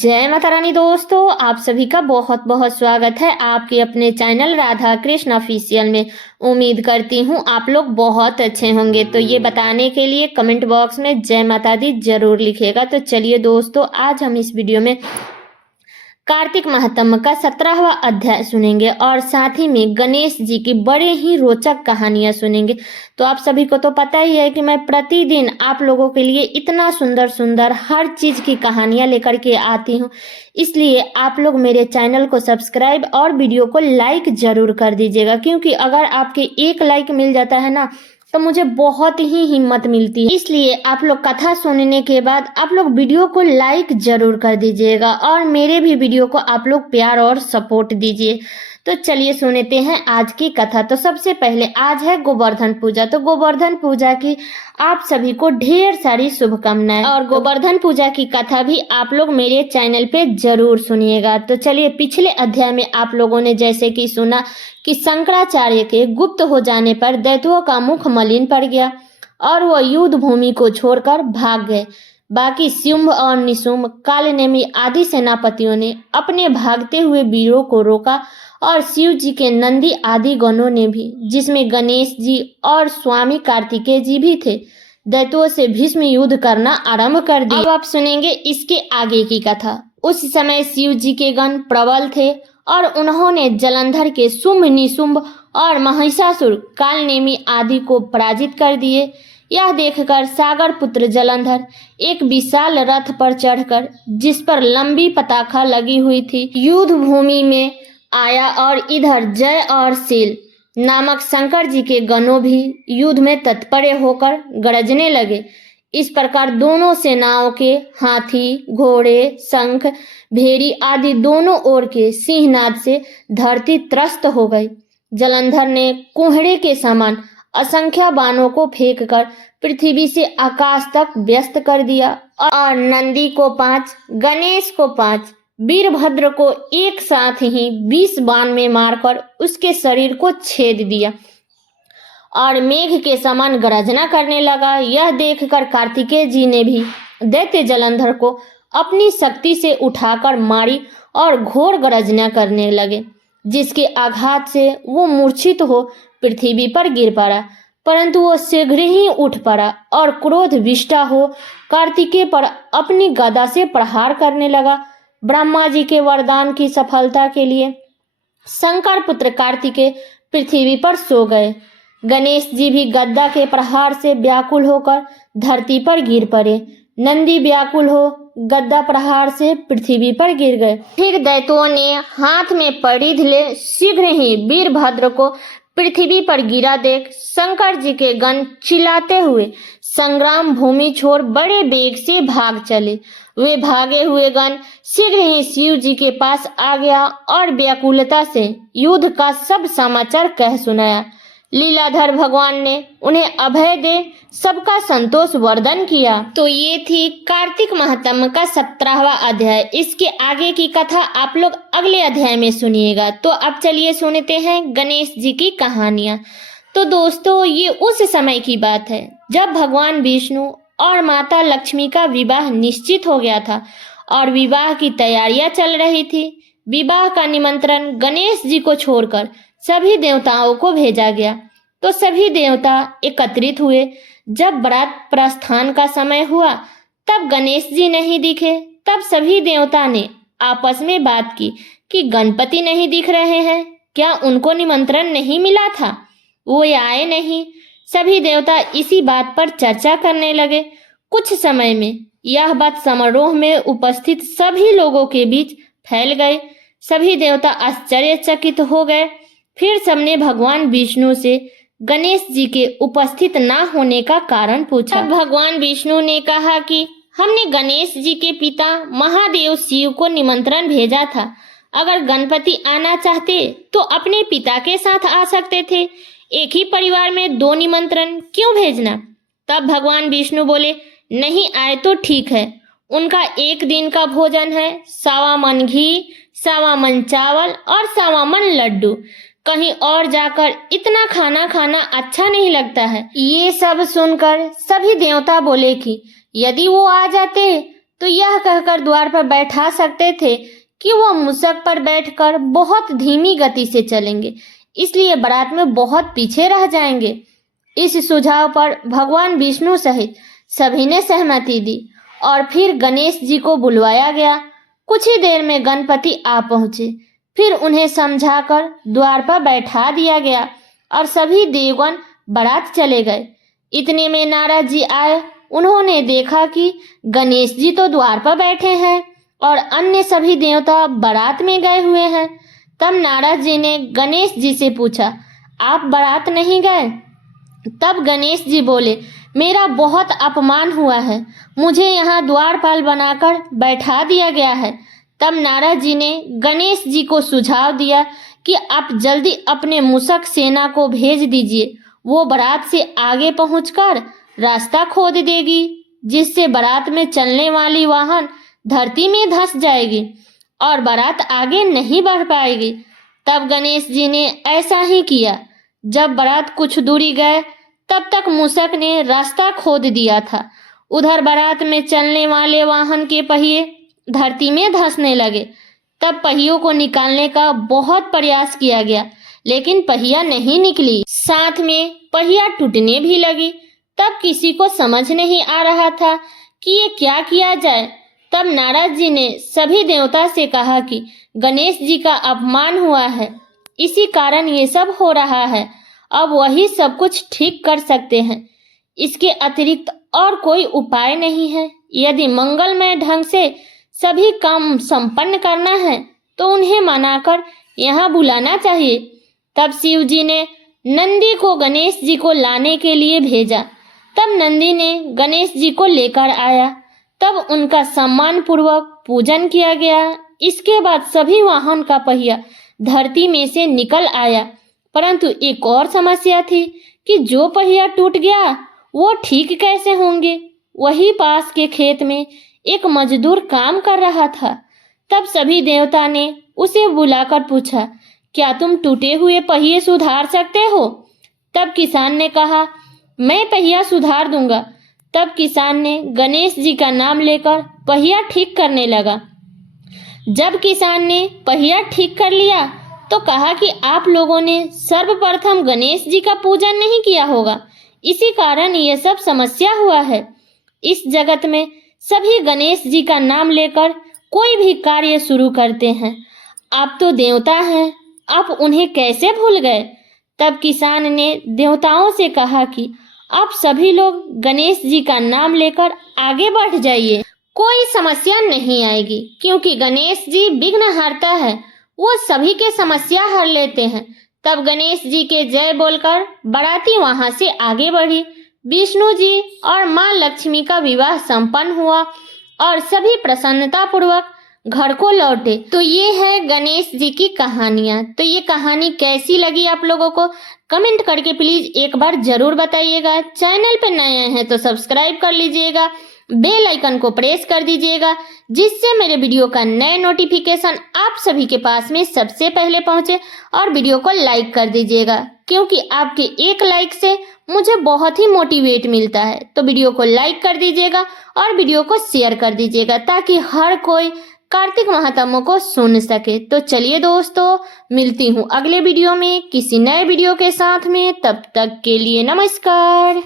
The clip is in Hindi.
जय माता रानी दोस्तों, आप सभी का बहुत बहुत स्वागत है आपके अपने चैनल राधा कृष्ण ऑफिशियल में। उम्मीद करती हूँ आप लोग बहुत अच्छे होंगे। तो ये बताने के लिए कमेंट बॉक्स में जय माता दी जरूर लिखिएगा। तो चलिए दोस्तों, आज हम इस वीडियो में कार्तिक महात्म्य का 17वां अध्याय सुनेंगे और साथ ही में गणेश जी की बड़े ही रोचक कहानियां सुनेंगे। तो आप सभी को तो पता ही है कि मैं प्रतिदिन आप लोगों के लिए इतना सुंदर सुंदर हर चीज की कहानियां लेकर के आती हूं, इसलिए आप लोग मेरे चैनल को सब्सक्राइब और वीडियो को लाइक जरूर कर दीजिएगा, क्योंकि अगर आपके एक लाइक मिल जाता है ना तो मुझे बहुत ही हिम्मत मिलती है। इसलिए आप लोग कथा सुनने के बाद आप लोग वीडियो को लाइक जरूर कर दीजिएगा और मेरे भी वीडियो को आप लोग प्यार और सपोर्ट दीजिए। तो चलिए सुनते हैं आज की कथा। तो सबसे पहले आज है गोवर्धन पूजा। तो गोवर्धन पूजा की आप सभी को ढेर सारी शुभकामनाएं और गोवर्धन पूजा की कथा भी आप लोग मेरे चैनल पे जरूर सुनिएगा। तो चलिए, पिछले अध्याय में आप लोगों ने जैसे कि सुना कि शंकराचार्य के गुप्त हो जाने पर दैत्यों का मुख मलिन पड़ गया और वह युद्ध भूमि को छोड़कर भाग गए। बाकी शुंभ और निशुंभ, कालनेमी आदि सेनापतियों ने अपने भागते हुए वीरों को रोका और शिव जी के नंदी आदि गणों ने भी, जिसमें गणेश जी और स्वामी कार्तिकेय जी भी थे, दैत्यों से भीष्म युद्ध करना आरंभ कर दिया। अब आप सुनेंगे इसके आगे की कथा। उस समय शिव जी के गण प्रबल थे और उन्होंने जलंधर के शुंभ, निशुंभ और महिषासुर, कालनेमी आदि को पराजित कर दिए। यह देखकर सागर पुत्र जलंधर एक विशाल रथ पर चढ़कर, जिस पर लंबी पताका लगी हुई थी, युद्ध भूमि में आया और इधर जय और शील नामक शंकर जी के गणों भी युद्ध में तत्पर होकर गरजने लगे। इस प्रकार दोनों सेनाओं के हाथी, घोड़े, शंख, भेड़ी आदि दोनों ओर के सिंहनाद से धरती त्रस्त हो गई। जलंधर ने कुहड़े के समान असंख्य बाणों को फेंककर पृथ्वी से आकाश तक व्यस्त कर दिया और नंदी को 5, गणेश को 5, वीरभद्र को एक साथ ही 20 बाण में मारकर उसके शरीर को छेद दिया और मेघ के समान गर्जना करने लगा। यह देखकर कार्तिकेय जी ने भी दैत्य जलंधर को अपनी शक्ति से उठाकर मारी और घोर गर्जना करने लगे, जिसके आघात से वो मूर्छित हो पृथ्वी पर गिर पड़ा। परंतु वो शीघ्र ही उठ पड़ा और क्रोध विष्टा हो कार्तिकेय पर अपनी गदा से प्रहार करने लगा। ब्रह्मा जी के वरदान की सफलता के लिए शंकर पुत्र कार्तिकेय पृथ्वी पर सो गए। गणेश जी भी गदा के प्रहार से व्याकुल होकर धरती पर गिर पड़े। नंदी व्याकुल हो गदा प्रहार से पृथ्वी पर गिर गए। फिर दैत्यों ने हाथ में परिध ले शीघ्र ही वीरभद्र को पृथ्वी पर गिरा देख शंकर जी के गण चिल्लाते हुए संग्राम भूमि छोड़ बड़े वेग से भाग चले। वे भागे हुए गण शीघ्र ही शिव जी के पास आ गया और व्याकुलता से युद्ध का सब समाचार कह सुनाया। लीलाधर भगवान ने उन्हें अभय दे सबका संतोष वर्धन किया। तो ये थी कार्तिक महात्म्य का 17वां अध्याय। इसके आगे की कथा आप लोग अगले अध्याय में सुनिएगा। तो अब चलिए सुनते हैं गणेश जी की कहानियां। तो दोस्तों, ये उस समय की बात है जब भगवान विष्णु और माता लक्ष्मी का विवाह निश्चित हो गया था और विवाह की तैयारियां चल रही थी। विवाह का निमंत्रण गणेश जी को छोड़कर सभी देवताओं को भेजा गया। तो सभी देवता एकत्रित हुए। जब बारात प्रस्थान का समय हुआ तब गणेश जी नहीं दिखे। तब सभी देवता ने आपस में बात की कि गणपति नहीं दिख रहे हैं, क्या उनको निमंत्रण नहीं मिला था, वो आए नहीं। सभी देवता इसी बात पर चर्चा करने लगे। कुछ समय में यह बात समारोह में उपस्थित सभी लोगों के बीच फैल गई। सभी देवता आश्चर्यचकित हो गए। फिर सबने भगवान विष्णु से गणेश जी के उपस्थित ना होने का कारण पूछा। भगवान विष्णु ने कहा कि हमने गणेश जी के पिता महादेव शिव को निमंत्रण भेजा था। अगर गणपति आना चाहते तो अपने पिता के साथ आ सकते थे। एक ही परिवार में 2 निमंत्रण क्यों भेजना। तब भगवान विष्णु बोले, नहीं आए तो ठीक है। उनका एक दिन का भोजन है 1.25 मन घी, 1.25 मन चावल और 1.25 मन लड्डू। कहीं और जाकर इतना खाना खाना अच्छा नहीं लगता है। ये सब सुनकर सभी देवता बोले कि यदि वो आ जाते तो यह कहकर द्वार पर बैठा सकते थे कि वो मूषक पर बैठकर बहुत धीमी गति से चलेंगे, इसलिए बारात में बहुत पीछे रह जाएंगे। इस सुझाव पर भगवान विष्णु सहित सभी ने सहमति दी और फिर गणेश जी को बुलवाया गया। कुछ ही देर में गणपति आ पहुंचे। फिर उन्हें समझाकर द्वार पर बैठा दिया गया और सभी देवगण बारात चले गए। इतने में नारद जी आए। उन्होंने देखा कि गणेश जी तो द्वार पर बैठे हैं और अन्य सभी देवता बारात में गए हुए हैं। तब नारद जी ने गणेश जी से पूछा, आप बारात नहीं गए? तब गणेश जी बोले, मेरा बहुत अपमान हुआ है, मुझे यहाँ द्वारपाल बनाकर बैठा दिया गया है। तब नारद जी ने गणेश जी को सुझाव दिया कि आप जल्दी अपने मूषक सेना को भेज दीजिए, वो बारात से आगे पहुंचकर रास्ता खोद देगी, जिससे बारात में चलने वाली वाहन धरती में धंस जाएगी और बारात आगे नहीं बढ़ पाएगी। तब गणेश जी ने ऐसा ही किया। जब बारात कुछ दूरी गए तब तक मूषक ने रास्ता खोद दिया था। उधर बारात में चलने वाले वाहन के पहिए धरती में धंसने लगे। तब पहियों को निकालने का बहुत प्रयास किया गया, लेकिन पहिया नहीं निकली, साथ में पहिया टूटने भी लगी। तब किसी को समझ नहीं आ रहा था कि ये क्या किया जाए। तब नारद जी ने सभी देवता से कहा कि गणेश जी का अपमान हुआ है, इसी कारण ये सब हो रहा है। अब वही सब कुछ ठीक कर सकते हैं, इसके अतिरिक्त और कोई उपाय नहीं है। यदि मंगलमय ढंग से सभी काम संपन्न करना है तो उन्हें मनाकर यहाँ बुलाना चाहिए। तब शिव जी ने नंदी को गणेश जी को लाने के लिए भेजा। तब नंदी ने गणेश जी को लेकर आया। तब उनका सम्मान पूर्वक पूजन किया गया। इसके बाद सभी वाहन का पहिया धरती में से निकल आया, परंतु एक और समस्या थी कि जो पहिया टूट गया वो ठीक कैसे होंगे। वही पास के खेत में एक मजदूर काम कर रहा था। तब सभी देवता ने उसे बुलाकर पूछा, क्या तुम टूटे हुए पहिए सुधार सकते हो? तब किसान ने कहा, मैं पहिया सुधार दूंगा। तब किसान ने गणेश जी का नाम लेकर पहिया ठीक करने लगा। जब किसान ने पहिया ठीक कर लिया तो कहा कि आप लोगों ने सर्वप्रथम गणेश जी का पूजन नहीं किया होगा, इसी कारण ये सब समस्या हुआ है। इस जगत में सभी गणेश जी का नाम लेकर कोई भी कार्य शुरू करते हैं। आप तो देवता हैं, आप उन्हें कैसे भूल गए? तब किसान ने देवताओं से कहा कि आप सभी लोग गणेश जी का नाम लेकर आगे बढ़ जाइए, कोई समस्या नहीं आएगी, क्योंकि गणेश जी विघ्नहर्ता है, वो सभी के समस्या हर लेते हैं। तब गणेश जी के जय बोलकर बाराती वहां से आगे बढ़ी। विष्णु जी और मां लक्ष्मी का विवाह संपन्न हुआ और सभी प्रसन्नता पूर्वक घर को लौटे। तो ये है गणेश जी की कहानियां। तो ये कहानी कैसी लगी आप लोगों को कमेंट करके प्लीज एक बार जरूर बताइएगा। चैनल पे नए हैं तो सब्सक्राइब कर लीजिएगा, बेल आइकन को प्रेस कर दीजिएगा, जिससे मेरे वीडियो का नए नोटिफिकेशन आप सभी के पास में सबसे पहले पहुंचे। और वीडियो को लाइक कर दीजिएगा, क्योंकि आपके एक लाइक से मुझे बहुत ही मोटिवेट मिलता है। तो वीडियो को लाइक कर दीजिएगा और वीडियो को शेयर कर दीजिएगा, ताकि हर कोई कार्तिक महात्म्य को सुन सके। तो चलिए दोस्तों, मिलती हूँ अगले वीडियो में किसी नए वीडियो के साथ में। तब तक के लिए नमस्कार।